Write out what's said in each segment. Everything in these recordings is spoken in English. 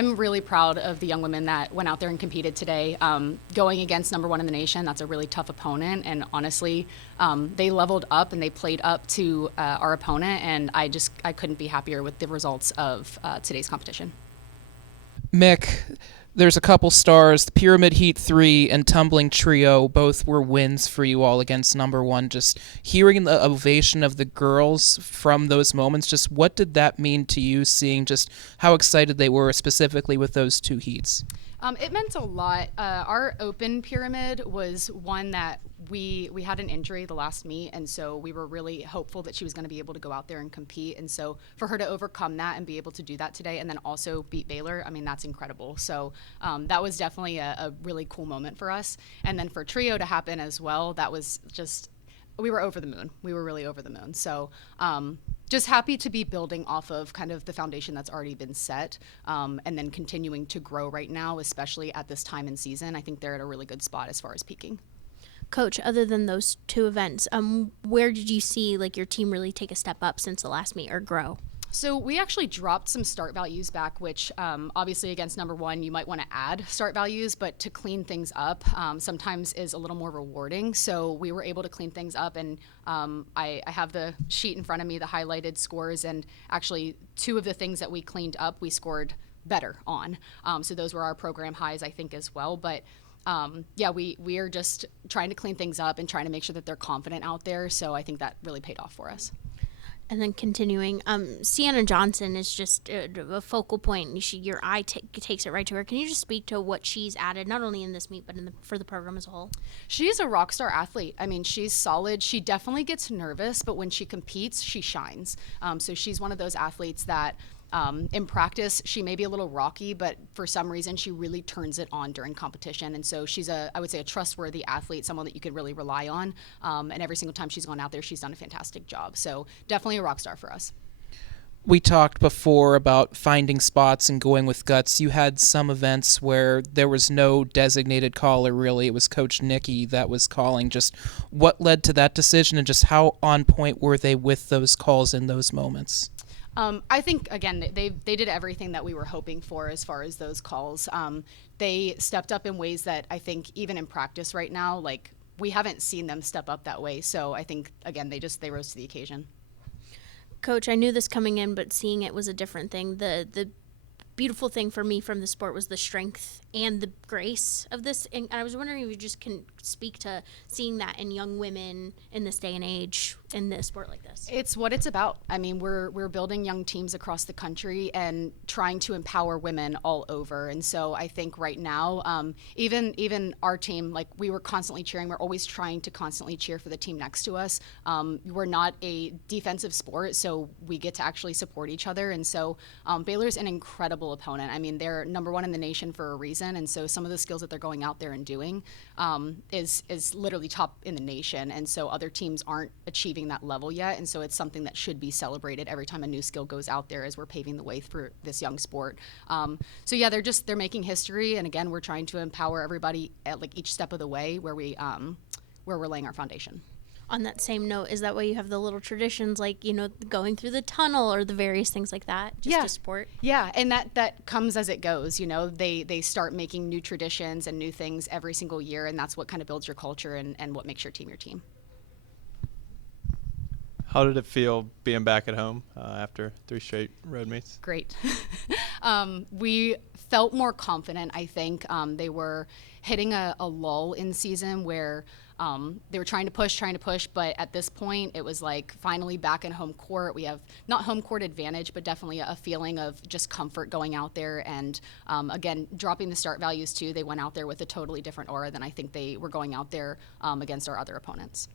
I'm really proud of the young women that went out there and competed today. Going against number one in the nation, that's a really tough opponent. And honestly, they leveled up and they played up to our opponent. And I couldn't be happier with the results of today's competition. Mick, there's a couple stars. The Pyramid Heat 3 and Tumbling Trio both were wins for you all against number one. Just hearing the ovation of the girls from those moments, just what did that mean to you, seeing just how excited they were specifically with those two heats? It meant a lot. Our open pyramid was one that we had an injury the last meet, and so we were really hopeful that she was going to be able to go out there and compete. And so for her to overcome that and be able to do that today, and then also beat Baylor, I mean, that's incredible. So that was definitely a really cool moment for us. And then for Trio to happen as well, that was just, we were over the moon. We were really over the moon. So just happy to be building off of kind of the foundation that's already been set, and then continuing to grow right now, especially at this time in season. I think they're at a really good spot as far as peaking. Coach, other than those two events, where did you see like your team really take a step up since the last meet or grow? So we actually dropped some start values back, which obviously against number one, you might want to add start values, but to clean things up sometimes is a little more rewarding. So we were able to clean things up, and I have the sheet in front of me, the highlighted scores, and actually two of the things that we cleaned up, we scored better on. So those were our program highs, I think, as well. But yeah, we are just trying to clean things up and trying to make sure that they're confident out there. So I think that really paid off for us. And then continuing, Sienna Johnson is just a focal point. Your eye takes it right to her. Can you just speak to what she's added, not only in this meet, but for the program as a whole? She's a rock star athlete. I mean, she's solid. She definitely gets nervous, but when she competes, she shines. So she's one of those athletes that in practice, she may be a little rocky, but for some reason, she really turns it on during competition. And so she's I would say, a trustworthy athlete, someone that you could really rely on. And every single time she's gone out there, she's done a fantastic job. So definitely a rock star for us. We talked before about finding spots and going with guts. You had some events where there was no designated caller, really. It was Coach Nikki that was calling. Just what led to that decision, and just how on point were they with those calls in those moments? I think, again, they did everything that we were hoping for as far as those calls. They stepped up in ways that I think even in practice right now, like, we haven't seen them step up that way. So I think, again, they rose to the occasion. Coach, I knew this coming in, but seeing it was a different thing. The beautiful thing for me from the sport was the strength and the grace of this. And I was wondering if you just can speak to seeing that in young women in this day and age in this sport like this. It's what it's about. I mean, we're building young teams across the country and trying to empower women all over. And so I think right now, even our team, like, we were constantly cheering. We're always trying to constantly cheer for the team next to us. We're not a defensive sport, so we get to actually support each other. And so Baylor's an incredible opponent. I mean, they're number one in the nation for a reason. And so some of the skills that they're going out there and doing is literally top in the nation. And so other teams aren't achieving that level yet. And so it's something that should be celebrated every time a new skill goes out there as we're paving the way through this young sport. So yeah, they're making history. And again, we're trying to empower everybody at like each step of the way where we're laying our foundation. On that same note, is that why you have the little traditions like, going through the tunnel or the various things like that just to support? Yeah, and that comes as it goes. They start making new traditions and new things every single year, and that's what kind of builds your culture and what makes your team. How did it feel being back at home after 3 straight road meets? Great. We felt more confident, I think. They were hitting a lull in season where they were trying to push, but at this point it was like finally back in home court. We have not home court advantage, but definitely a feeling of just comfort going out there. And again, dropping the start values too. They went out there with a totally different aura than I think they were going out there against our other opponents.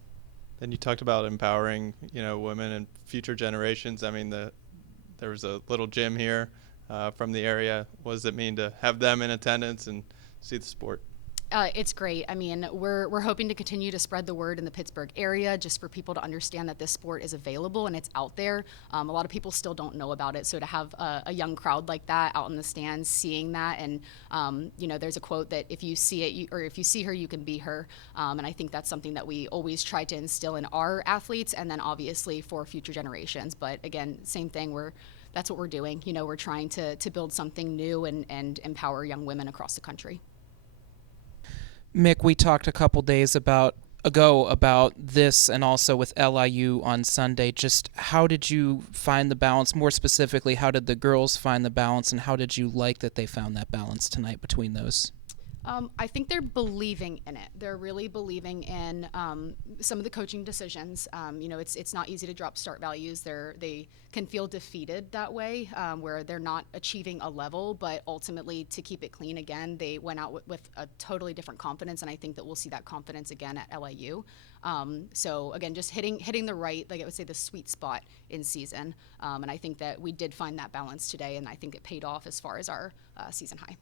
Then you talked about empowering, women and future generations. I mean, there was a little gym here from the area. What does it mean to have them in attendance and see the sport? It's great. I mean, we're hoping to continue to spread the word in the Pittsburgh area just for people to understand that this sport is available and it's out there. A lot of people still don't know about it. So to have a young crowd like that out in the stands, seeing that, and there's a quote that if you see it, or if you see her, you can be her. And I think that's something that we always try to instill in our athletes, and then obviously for future generations. But again, same thing. that's what we're doing. You know, we're trying to build something new and empower young women across the country. Mick, we talked a couple days ago about this, and also with LIU on Sunday. Just how did you find the balance? More specifically, how did the girls find the balance, and how did you like that they found that balance tonight between those? I think they're believing in it. They're really believing in some of the coaching decisions. You know, it's not easy to drop start values. They can feel defeated that way, where they're not achieving a level, but ultimately to keep it clean again, they went out with a totally different confidence, and I think that we'll see that confidence again at LIU. So again, just hitting the right, like I would say, the sweet spot in season, and I think that we did find that balance today, and I think it paid off as far as our season high.